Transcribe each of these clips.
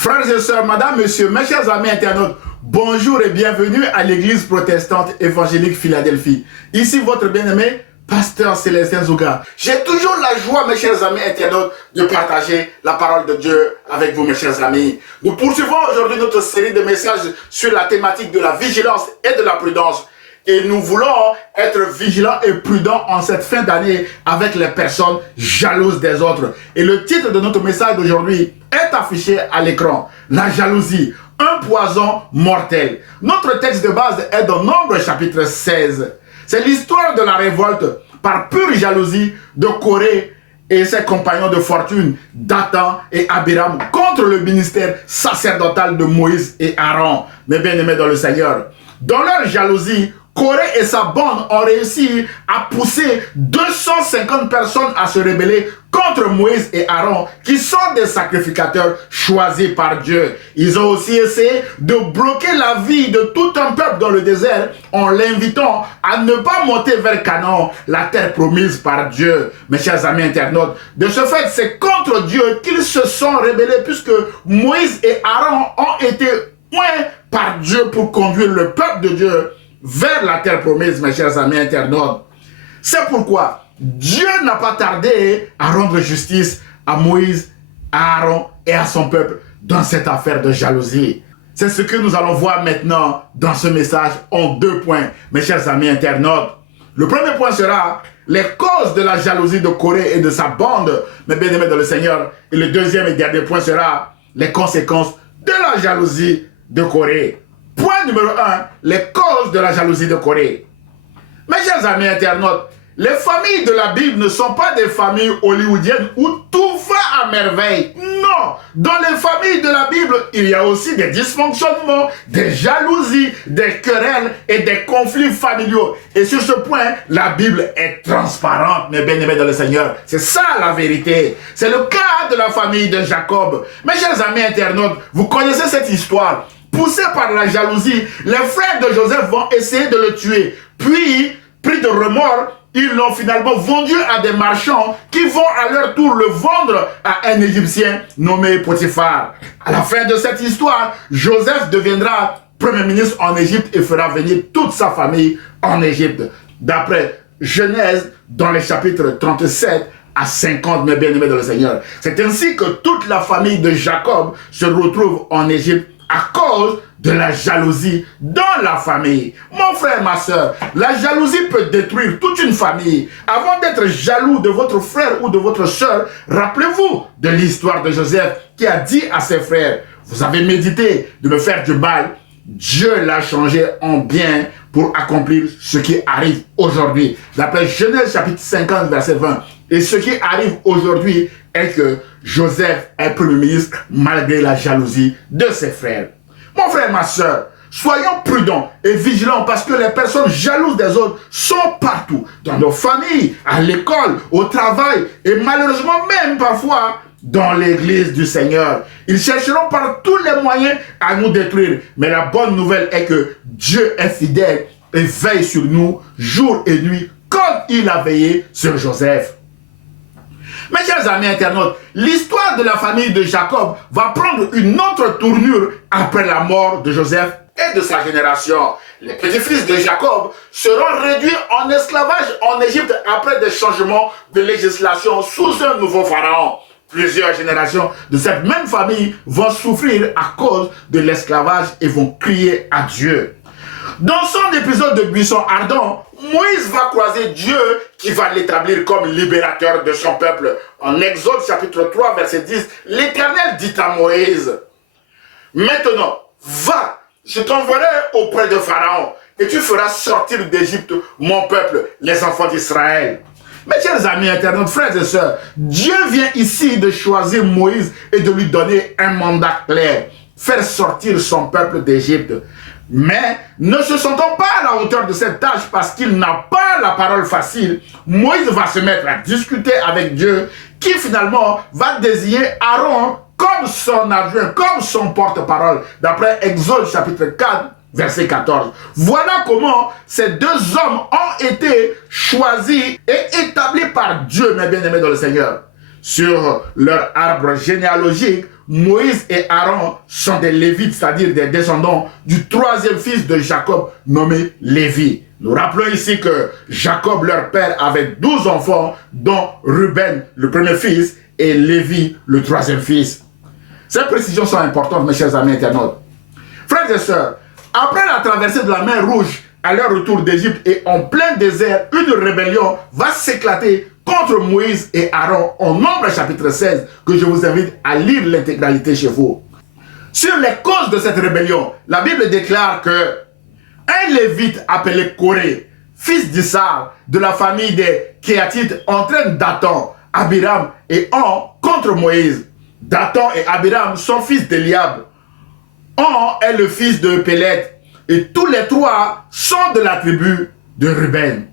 Frères et sœurs, madame, monsieur, mes chers amis internautes, bonjour et bienvenue à l'église protestante évangélique Philadelphie. Ici votre bien-aimé, pasteur Célestin Zouga. J'ai toujours la joie, mes chers amis internautes, de partager la parole de Dieu avec vous, mes chers amis. Nous poursuivons aujourd'hui notre série de messages sur la thématique de la vigilance et de la prudence. Et nous voulons être vigilants et prudents en cette fin d'année avec les personnes jalouses des autres. Et le titre de notre message d'aujourd'hui est affiché à l'écran. La jalousie, un poison mortel. Notre texte de base est dans Nombre chapitre 16. C'est l'histoire de la révolte par pure jalousie de Corée et ses compagnons de fortune, Dathan et Abiram, contre le ministère sacerdotal de Moïse et Aaron, mes bien-aimés dans le Seigneur. Dans leur jalousie, Corée et sa bande ont réussi à pousser 250 personnes à se rebeller contre Moïse et Aaron, qui sont des sacrificateurs choisis par Dieu. Ils ont aussi essayé de bloquer la vie de tout un peuple dans le désert en l'invitant à ne pas monter vers Canaan, la terre promise par Dieu. Mes chers amis internautes, de ce fait, c'est contre Dieu qu'ils se sont rebellés, puisque Moïse et Aaron ont été oints par Dieu pour conduire le peuple de Dieu vers la terre promise, mes chers amis internautes. C'est pourquoi Dieu n'a pas tardé à rendre justice à Moïse, à Aaron et à son peuple dans cette affaire de jalousie. C'est ce que nous allons voir maintenant dans ce message en 2 points, mes chers amis internautes. Le premier point sera les causes de la jalousie de Corée et de sa bande, mes bien-aimés dans le Seigneur. Et le deuxième et dernier point sera les conséquences de la jalousie de Corée. Point numéro 1, les causes de la jalousie de Corée. Mes chers amis internautes, les familles de la Bible ne sont pas des familles hollywoodiennes où tout va à merveille. Non, dans les familles de la Bible, il y a aussi des dysfonctionnements, des jalousies, des querelles et des conflits familiaux. Et sur ce point, la Bible est transparente, mes bien-aimés dans le Seigneur. C'est ça la vérité. C'est le cas de la famille de Jacob. Mes chers amis internautes, vous connaissez cette histoire. Poussés par la jalousie, les frères de Joseph vont essayer de le tuer. Puis, pris de remords, ils l'ont finalement vendu à des marchands qui vont à leur tour le vendre à un Égyptien nommé Potiphar. À la fin de cette histoire, Joseph deviendra premier ministre en Égypte et fera venir toute sa famille en Égypte. D'après Genèse, dans les chapitres 37 à 50, mes bien-aimés dans le Seigneur. C'est ainsi que toute la famille de Jacob se retrouve en Égypte à cause de la jalousie dans la famille. Mon frère, ma soeur, la jalousie peut détruire toute une famille. Avant d'être jaloux de votre frère ou de votre soeur, rappelez-vous de l'histoire de Joseph qui a dit à ses frères, vous avez médité de me faire du mal, Dieu l'a changé en bien pour accomplir ce qui arrive aujourd'hui. D'après Genèse chapitre 50, verset 20. Et ce qui arrive aujourd'hui est que Joseph est premier ministre malgré la jalousie de ses frères. Mon frère, ma soeur, soyons prudents et vigilants parce que les personnes jalouses des autres sont partout, dans nos familles, à l'école, au travail et malheureusement même parfois dans l'église du Seigneur. Ils chercheront par tous les moyens à nous détruire. Mais la bonne nouvelle est que Dieu est fidèle et veille sur nous jour et nuit comme il a veillé sur Joseph. Mes chers amis internautes, l'histoire de la famille de Jacob va prendre une autre tournure après la mort de Joseph et de sa génération. Les petits-fils de Jacob seront réduits en esclavage en Égypte après des changements de législation sous un nouveau pharaon. Plusieurs générations de cette même famille vont souffrir à cause de l'esclavage et vont crier à Dieu. Dans son épisode de Buisson ardent, Moïse va croiser Dieu qui va l'établir comme libérateur de son peuple. En Exode chapitre 3 verset 10, l'Éternel dit à Moïse, « Maintenant, va, je t'enverrai auprès de Pharaon et tu feras sortir d'Égypte mon peuple, les enfants d'Israël. » Mes chers amis internautes, frères et sœurs, Dieu vient ici de choisir Moïse et de lui donner un mandat clair, faire sortir son peuple d'Égypte. Mais ne se sentant pas à la hauteur de cette tâche parce qu'il n'a pas la parole facile, Moïse va se mettre à discuter avec Dieu qui finalement va désigner Aaron comme son adjoint, comme son porte-parole, d'après Exode chapitre 4, verset 14. Voilà comment ces deux hommes ont été choisis et établis par Dieu, mes bien-aimés dans le Seigneur. Sur leur arbre généalogique, Moïse et Aaron sont des Lévites, c'est-à-dire des descendants du troisième fils de Jacob, nommé Lévi. Nous rappelons ici que Jacob, leur père, avait 12 enfants, dont Ruben, le premier fils, et Lévi, le troisième fils. Ces précisions sont importantes, mes chers amis internautes. Frères et sœurs, après la traversée de la mer Rouge, à leur retour d'Égypte et en plein désert, une rébellion va s'éclater contre Moïse et Aaron en Nombre chapitre 16, que je vous invite à lire l'intégralité chez vous. Sur les causes de cette rébellion, la Bible déclare que un Lévite appelé Coré, fils d'Issar, de la famille des Kéatites, entraîne Dathan, Abiram et An contre Moïse. Dathan et Abiram sont fils d'Eliab. An est le fils de Pélet. Et tous les trois sont de la tribu de Ruben.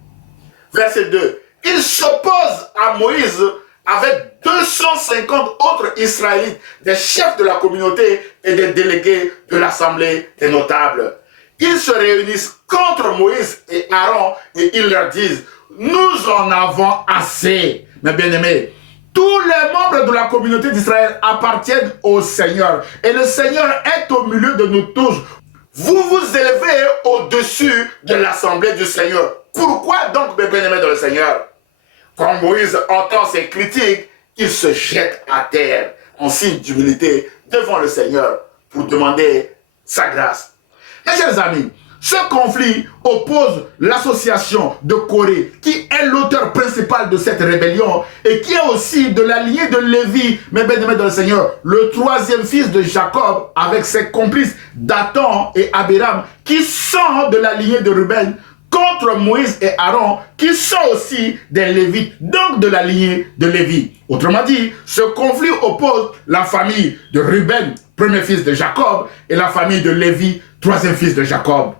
Verset 2. Il s'oppose à Moïse avec 250 autres Israélites, des chefs de la communauté et des délégués de l'assemblée des notables. Ils se réunissent contre Moïse et Aaron et ils leur disent: nous en avons assez. Mes bien-aimés, tous les membres de la communauté d'Israël appartiennent au Seigneur. Et le Seigneur est au milieu de nous tous. Vous vous élevez au-dessus de l'assemblée du Seigneur. Pourquoi donc, mes bien-aimés dans le Seigneur? Quand Moïse entend ces critiques, il se jette à terre en signe d'humilité devant le Seigneur pour demander sa grâce. Mes chers amis, ce conflit oppose l'association de Corée, qui est l'auteur principal de cette rébellion et qui est aussi de la lignée de Lévi, mes bien-aimés dans le Seigneur, le troisième fils de Jacob, avec ses complices Dathan et Abiram, qui sont de la lignée de Ruben, contre Moïse et Aaron, qui sont aussi des Lévites, donc de la lignée de Lévi. Autrement dit, ce conflit oppose la famille de Ruben, premier fils de Jacob, et la famille de Lévi, troisième fils de Jacob.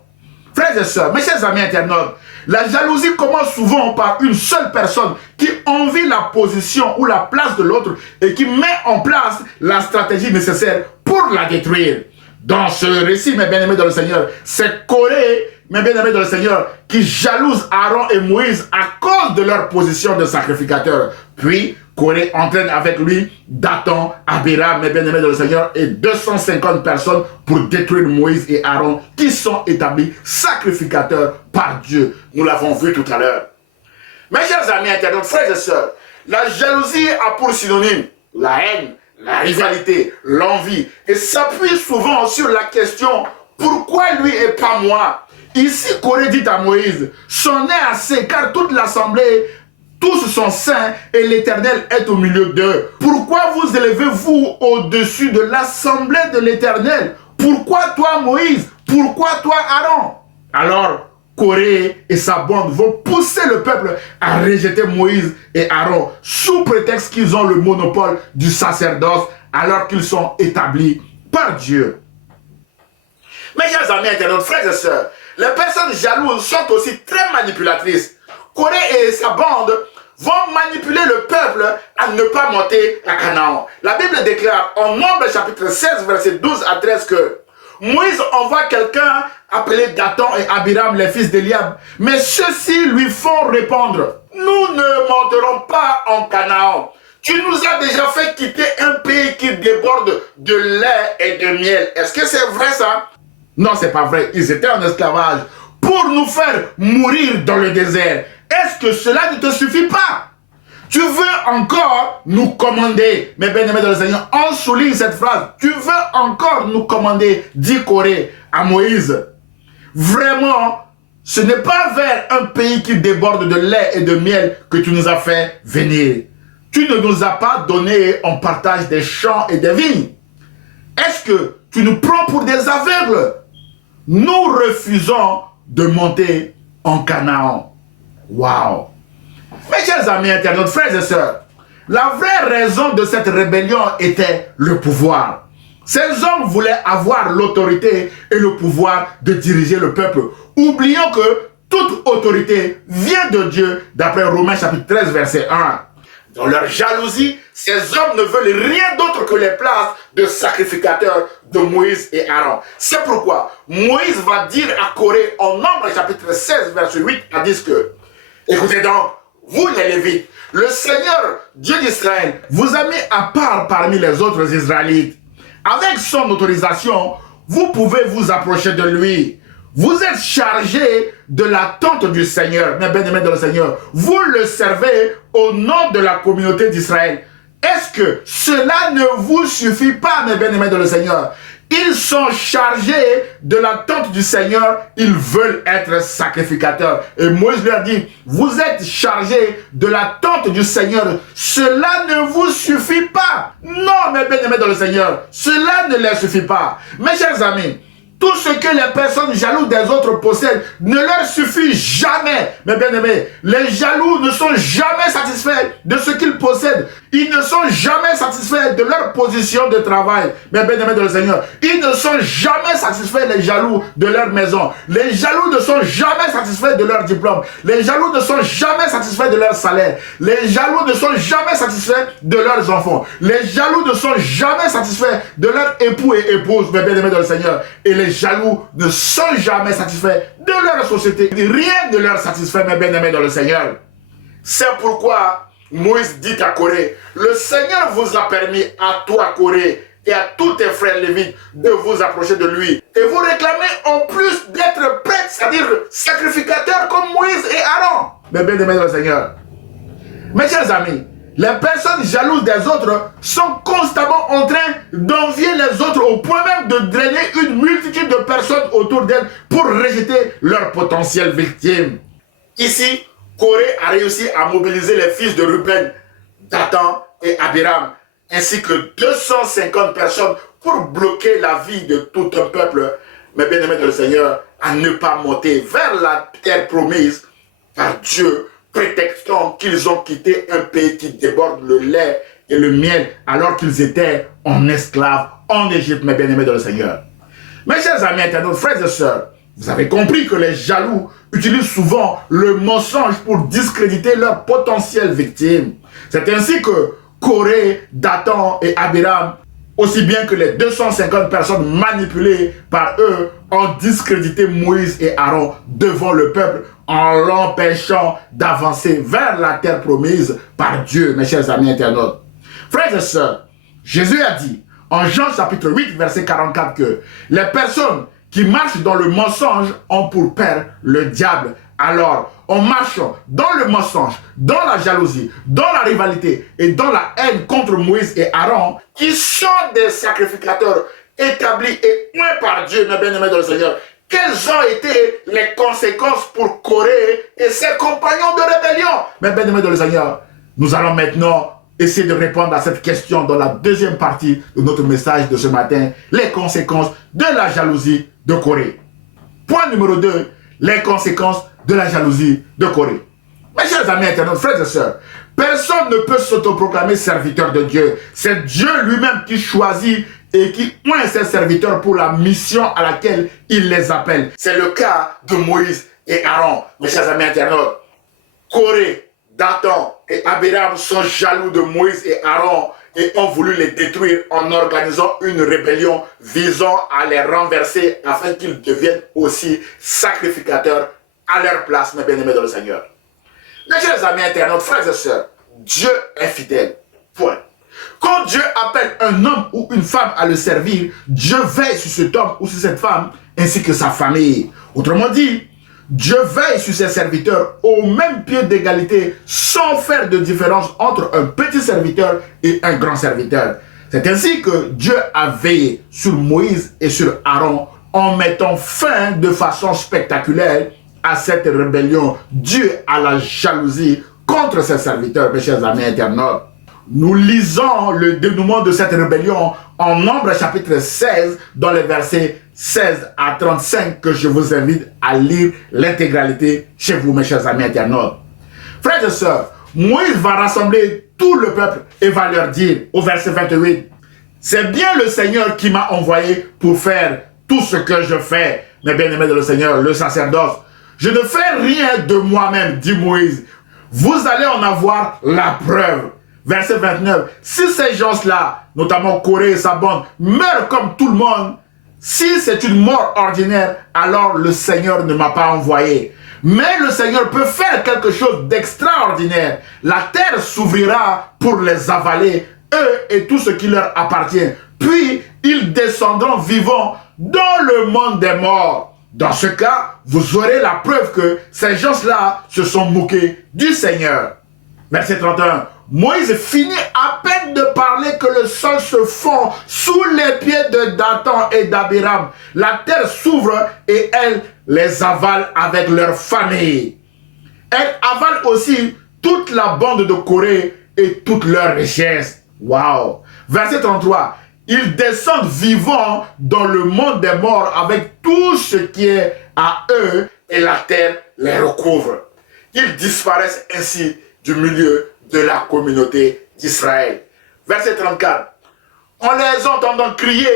Frères et sœurs, mes chers amis internautes, la jalousie commence souvent par une seule personne qui envie la position ou la place de l'autre et qui met en place la stratégie nécessaire pour la détruire. Dans ce récit, mes bien-aimés dans le Seigneur, c'est Corée, mes bien-aimés dans le Seigneur, qui jalouse Aaron et Moïse à cause de leur position de sacrificateur. Puis, Corée entraîne avec lui Dathan, Abiram, mes bien-aimés dans le Seigneur, et 250 personnes pour détruire Moïse et Aaron, qui sont établis sacrificateurs par Dieu. Nous l'avons vu tout à l'heure. Mes chers amis internautes, frères et sœurs, la jalousie a pour synonyme la haine, la rivalité, l'envie, et s'appuie souvent sur la question « Pourquoi lui et pas moi ?» Ici, Corée dit à Moïse, c'en est assez, car toute l'assemblée, tous sont saints et l'Éternel est au milieu d'eux. Pourquoi vous élevez-vous au-dessus de l'assemblée de l'Éternel? Pourquoi toi, Moïse? Pourquoi toi, Aaron? Alors, Corée et sa bande vont pousser le peuple à rejeter Moïse et Aaron sous prétexte qu'ils ont le monopole du sacerdoce alors qu'ils sont établis par Dieu. Mes chers amis internautes, frères et sœurs, les personnes jalouses sont aussi très manipulatrices. Corée et sa bande vont manipuler le peuple à ne pas monter à Canaan. La Bible déclare en Nombre chapitre 16, verset 12 à 13 que Moïse envoie quelqu'un appelé Dathan et Abiram, les fils d'Eliab. Mais ceux-ci lui font répondre: nous ne monterons pas en Canaan. Tu nous as déjà fait quitter un pays qui déborde de lait et de miel. Est-ce que c'est vrai ça? Non, c'est pas vrai. Ils étaient en esclavage pour nous faire mourir dans le désert. Est-ce que cela ne te suffit pas? Tu veux encore nous commander, mes bien-aimés dans le Seigneur, on souligne cette phrase. Tu veux encore nous commander, dit Corée à Moïse. Vraiment, ce n'est pas vers un pays qui déborde de lait et de miel que tu nous as fait venir. Tu ne nous as pas donné en partage des champs et des vignes. Est-ce que tu nous prends pour des aveugles? Nous refusons de monter en Canaan. Waouh! Mes chers amis internautes, frères et sœurs, la vraie raison de cette rébellion était le pouvoir. Ces hommes voulaient avoir l'autorité et le pouvoir de diriger le peuple, oubliant que toute autorité vient de Dieu, d'après Romains chapitre 13, verset 1. Dans leur jalousie, ces hommes ne veulent rien d'autre que les places de sacrificateurs de Moïse et Aaron. C'est pourquoi Moïse va dire à Corée en Nombre chapitre 16, verset 8 à 10 que écoutez donc, vous les Lévites, le Seigneur, Dieu d'Israël, vous a mis à part parmi les autres Israélites. avec son autorisation, vous pouvez vous approcher de lui. Vous êtes chargé de la tente du Seigneur, mes bien-aimés dans le Seigneur. Vous le servez au nom de la communauté d'Israël. Est-ce que cela ne vous suffit pas, mes bien-aimés dans le Seigneur? Ils sont chargés de la tente du Seigneur. Ils veulent être sacrificateurs. Et Moïse leur dit, vous êtes chargés de la tente du Seigneur. Cela ne vous suffit pas. Non, mes bien-aimés dans le Seigneur, cela ne leur suffit pas. Mes chers amis, tout ce que les personnes jalouses des autres possèdent ne leur suffit jamais. Mes bien-aimés, les jaloux ne sont jamais satisfaits de ce qu'ils possèdent. Ils ne sont jamais satisfaits de leur position de travail. Mes bien-aimés dans le Seigneur, ils ne sont jamais satisfaits, les jaloux, de leur maison. Les jaloux ne sont jamais satisfaits de leur diplôme. Les jaloux ne sont jamais satisfaits de leur salaire. Les jaloux ne sont jamais satisfaits de leurs enfants. Les jaloux ne sont jamais satisfaits de leur époux et épouse, mes bien-aimés dans le Seigneur. Et les jaloux ne sont jamais satisfaits de leur société. Rien ne leur satisfait, mes bien-aimés dans le Seigneur. C'est pourquoi Moïse dit à Corée, le Seigneur vous a permis à toi, Corée, et à tous tes frères lévites de vous approcher de lui. Et vous réclamez en plus d'être prêtres, c'est-à-dire sacrificateurs comme Moïse et Aaron. Mes bien-aimés dans le Seigneur. Mes chers amis, les personnes jalouses des autres sont constamment en train d'envier les autres au point même de drainer une multitude de personnes autour d'elles pour rejeter leurs potentielles victimes. Ici, Corée a réussi à mobiliser les fils de Ruben, Dathan et Abiram, ainsi que 250 personnes pour bloquer la vie de tout un peuple, mes bien-aimés de le Seigneur, à ne pas monter vers la terre promise par Dieu, prétextant qu'ils ont quitté un pays qui déborde le lait et le miel alors qu'ils étaient en esclaves en Égypte, mes bien-aimés de le Seigneur. Mes chers amis internautes, frères et sœurs, vous avez compris que les jaloux utilisent souvent le mensonge pour discréditer leurs potentielles victimes. C'est ainsi que Corée, Dathan et Abiram, aussi bien que les 250 personnes manipulées par eux, ont discrédité Moïse et Aaron devant le peuple en l'empêchant d'avancer vers la terre promise par Dieu, mes chers amis internautes. Frères et sœurs, Jésus a dit en Jean chapitre 8, verset 44 que les personnes qui marchent dans le mensonge ont pour père le diable. Alors, en marchant dans le mensonge, dans la jalousie, dans la rivalité et dans la haine contre Moïse et Aaron, qui sont des sacrificateurs établis et oints par Dieu, mes bien-aimés dans le Seigneur, quelles ont été les conséquences pour Corée et ses compagnons de rébellion? Mes bien-aimés dans le Seigneur, nous allons maintenant essayer de répondre à cette question dans la deuxième partie de notre message de ce matin, les conséquences de la jalousie de Corée. Point numéro 2, les conséquences de la jalousie de Corée. Mes chers amis internautes, frères et sœurs, personne ne peut s'autoproclamer serviteur de Dieu. C'est Dieu lui-même qui choisit et qui oint ses serviteurs pour la mission à laquelle il les appelle. C'est le cas de Moïse et Aaron. Mes chers amis internautes, Corée, Dathan et Abiram sont jaloux de Moïse et Aaron et ont voulu les détruire en organisant une rébellion visant à les renverser afin qu'ils deviennent aussi sacrificateurs à leur place, mes bien-aimés dans le Seigneur. Mes chers amis internautes, frères et sœurs, Dieu est fidèle. Point. Quand Dieu appelle un homme ou une femme à le servir, Dieu veille sur cet homme ou sur cette femme ainsi que sa famille. Autrement dit, Dieu veille sur ses serviteurs au même pied d'égalité sans faire de différence entre un petit serviteur et un grand serviteur. C'est ainsi que Dieu a veillé sur Moïse et sur Aaron en mettant fin de façon spectaculaire à cette rébellion due à la jalousie contre ses serviteurs, mes chers amis internautes. Nous lisons le dénouement de cette rébellion en Nombre chapitre 16 dans les versets 16 à 35 que je vous invite à lire l'intégralité chez vous, mes chers amis internautes. Frères et sœurs, Moïse va rassembler tout le peuple et va leur dire au verset 28, « C'est bien le Seigneur qui m'a envoyé pour faire tout ce que je fais, mes bien-aimés de le Seigneur, le sacerdoce. Je ne fais rien de moi-même, dit Moïse. Vous allez en avoir la preuve. » Verset 29, « Si ces gens-là, notamment Corée et sa bande, meurent comme tout le monde, si c'est une mort ordinaire, alors le Seigneur ne m'a pas envoyé. Mais le Seigneur peut faire quelque chose d'extraordinaire. La terre s'ouvrira pour les avaler, eux et tout ce qui leur appartient. puis ils descendront vivants dans le monde des morts. Dans ce cas, vous aurez la preuve que ces gens-là se sont moqués du Seigneur. Verset 31. Moïse finit à peine de parler que le sol se fond sous les pieds de Dathan et d'Abiram. La terre s'ouvre et elle les avale avec leur famille. Elle avale aussi toute la bande de Corée et toute leur richesse. Waouh! Verset 33. Ils descendent vivants dans le monde des morts avec tout ce qui est à eux et la terre les recouvre. Ils disparaissent ainsi du milieu de la communauté d'Israël. Verset 34. En les entendant crier,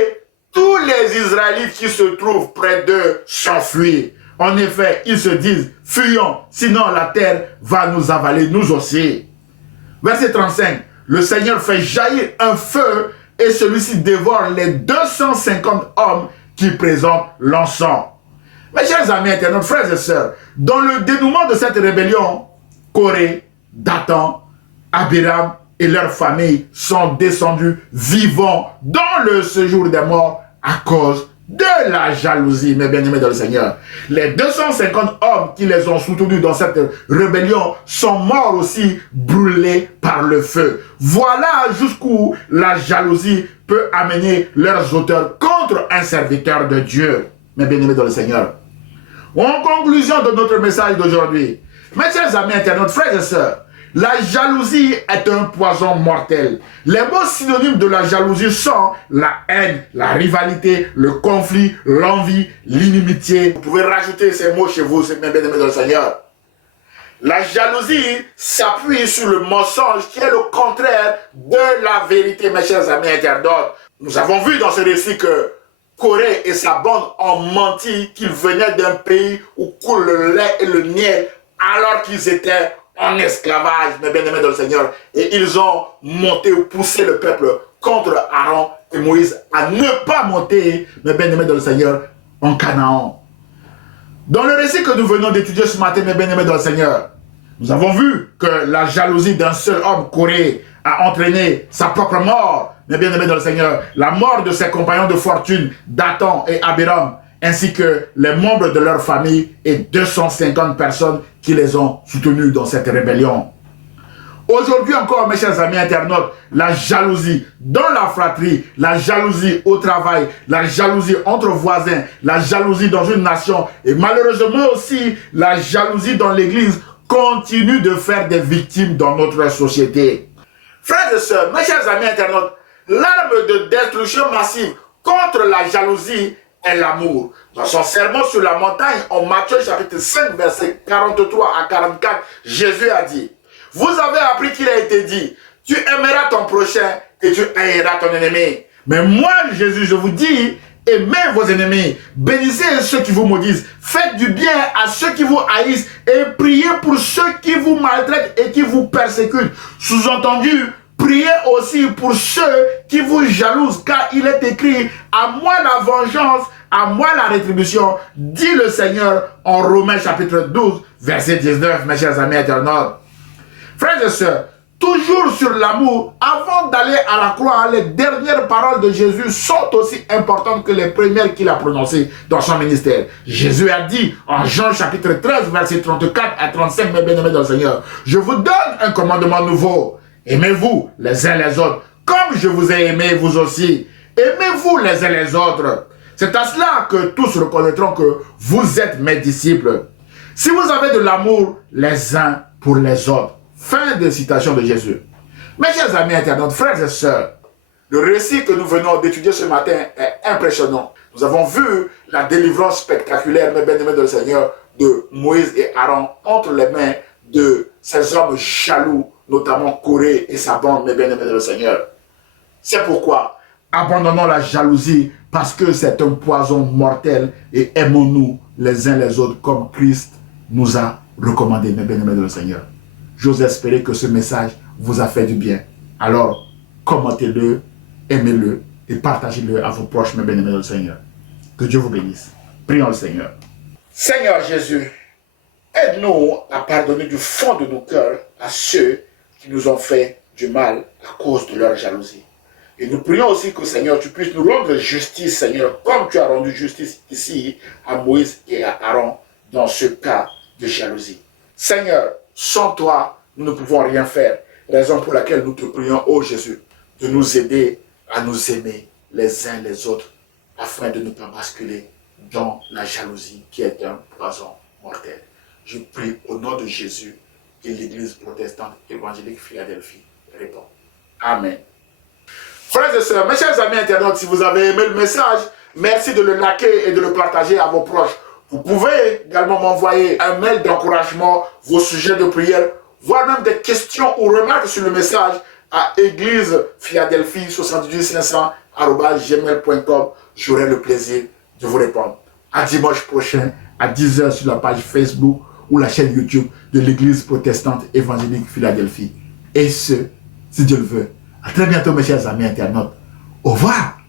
tous les Israélites qui se trouvent près d'eux s'enfuient. En effet, ils se disent, fuyons, sinon la terre va nous avaler nous aussi. Verset 35. Le Seigneur fait jaillir un feu et celui-ci dévore les 250 hommes qui présentent l'encens. Mes chers amis internautes, frères et sœurs, dans le dénouement de cette rébellion, Corée, Dathan, Abiram et leurs familles sont descendus vivants dans le séjour des morts à cause de la jalousie, mes bien-aimés dans le Seigneur. Les 250 hommes qui les ont soutenus dans cette rébellion sont morts aussi brûlés par le feu. Voilà jusqu'où la jalousie peut amener leurs auteurs contre un serviteur de Dieu, mes bien-aimés dans le Seigneur. En conclusion de notre message d'aujourd'hui, mes chers amis internautes, frères et sœurs, la jalousie est un poison mortel. Les mots synonymes de la jalousie sont la haine, la rivalité, le conflit, l'envie, l'inimitié. Vous pouvez rajouter ces mots chez vous, mes bien-aimés dans le Seigneur. La jalousie s'appuie sur le mensonge qui est le contraire de la vérité, mes chers amis internautes. Nous avons vu dans ce récit que Corée et sa bande ont menti qu'ils venaient d'un pays où coule le lait et le miel alors qu'ils étaient en esclavage, mes bien-aimés dans le Seigneur. Et ils ont monté ou poussé le peuple contre Aaron et Moïse à ne pas monter, mes bien-aimés dans le Seigneur, en Canaan. Dans le récit que nous venons d'étudier ce matin, mes bien-aimés dans le Seigneur, nous avons vu que la jalousie d'un seul homme, Corée, a entraîné sa propre mort, mes bien-aimés dans le Seigneur, la mort de ses compagnons de fortune, Dathan et Abiram, ainsi que les membres de leur famille et 250 personnes qui les ont soutenus dans cette rébellion. Aujourd'hui encore, mes chers amis internautes, la jalousie dans la fratrie, la jalousie au travail, la jalousie entre voisins, la jalousie dans une nation et malheureusement aussi la jalousie dans l'église continue de faire des victimes dans notre société. Frères et sœurs, mes chers amis internautes, l'arme de destruction massive contre la jalousie est l'amour. Dans son sermon sur la montagne, en Matthieu chapitre 5, versets 43 à 44, Jésus a dit, « Vous avez appris qu'il a été dit, tu aimeras ton prochain et tu haïras ton ennemi. Mais moi, Jésus, je vous dis, aimez vos ennemis, bénissez ceux qui vous maudissent, faites du bien à ceux qui vous haïssent et priez pour ceux qui vous maltraitent et qui vous persécutent. » Sous-entendu, priez aussi pour ceux qui vous jalousent, car il est écrit, à moi la vengeance, à moi la rétribution, dit le Seigneur en Romains chapitre 12, verset 19, mes chers amis internautes. Frères et sœurs, toujours sur l'amour, avant d'aller à la croix, les dernières paroles de Jésus sont aussi importantes que les premières qu'il a prononcées dans son ministère. Jésus a dit en Jean chapitre 13, verset 34 à 35, mes bien-aimés dans le Seigneur, je vous donne un commandement nouveau. Aimez-vous les uns les autres, comme je vous ai aimé vous aussi. Aimez-vous les uns les autres. C'est à cela que tous reconnaîtront que vous êtes mes disciples. Si vous avez de l'amour les uns pour les autres. Fin de citation de Jésus. Mes chers amis internautes, frères et sœurs, le récit que nous venons d'étudier ce matin est impressionnant. Nous avons vu la délivrance spectaculaire, mes bien-aimés dans le Seigneur, de Moïse et Aaron entre les mains de ces hommes jaloux, notamment Corée et sa bande, mes bien-aimés dans le Seigneur. C'est pourquoi abandonnons la jalousie parce que c'est un poison mortel et aimons-nous les uns les autres comme Christ nous a recommandé, mes bien-aimés dans le Seigneur. J'ose espérer que ce message vous a fait du bien. Alors, commentez-le, aimez-le et partagez-le à vos proches, mes bien-aimés dans le Seigneur. Que Dieu vous bénisse. Prions le Seigneur. Seigneur Jésus, aide-nous à pardonner du fond de nos cœurs à ceux qui nous ont fait du mal à cause de leur jalousie. Et nous prions aussi que, Seigneur, tu puisses nous rendre justice, Seigneur, comme tu as rendu justice ici à Moïse et à Aaron dans ce cas de jalousie. Seigneur, sans toi, nous ne pouvons rien faire. Raison pour laquelle nous te prions, ô Jésus, de nous aider à nous aimer les uns les autres afin de ne pas basculer dans la jalousie qui est un poison mortel. Je prie au nom de Jésus et l'Église protestante évangélique Philadelphie répond. Amen. Frères et sœurs, mes chers amis internautes, si vous avez aimé le message, merci de le liker et de le partager à vos proches. Vous pouvez également m'envoyer un mail d'encouragement, vos sujets de prière, voire même des questions ou remarques sur le message à église-philadelphie78500@gmail.com. J'aurai le plaisir de vous répondre. À dimanche prochain, à 10 h sur la page Facebook ou la chaîne YouTube de l'Église protestante évangélique Philadelphie. Et ce, si Dieu le veut. À très bientôt, mes chers amis internautes. Au revoir.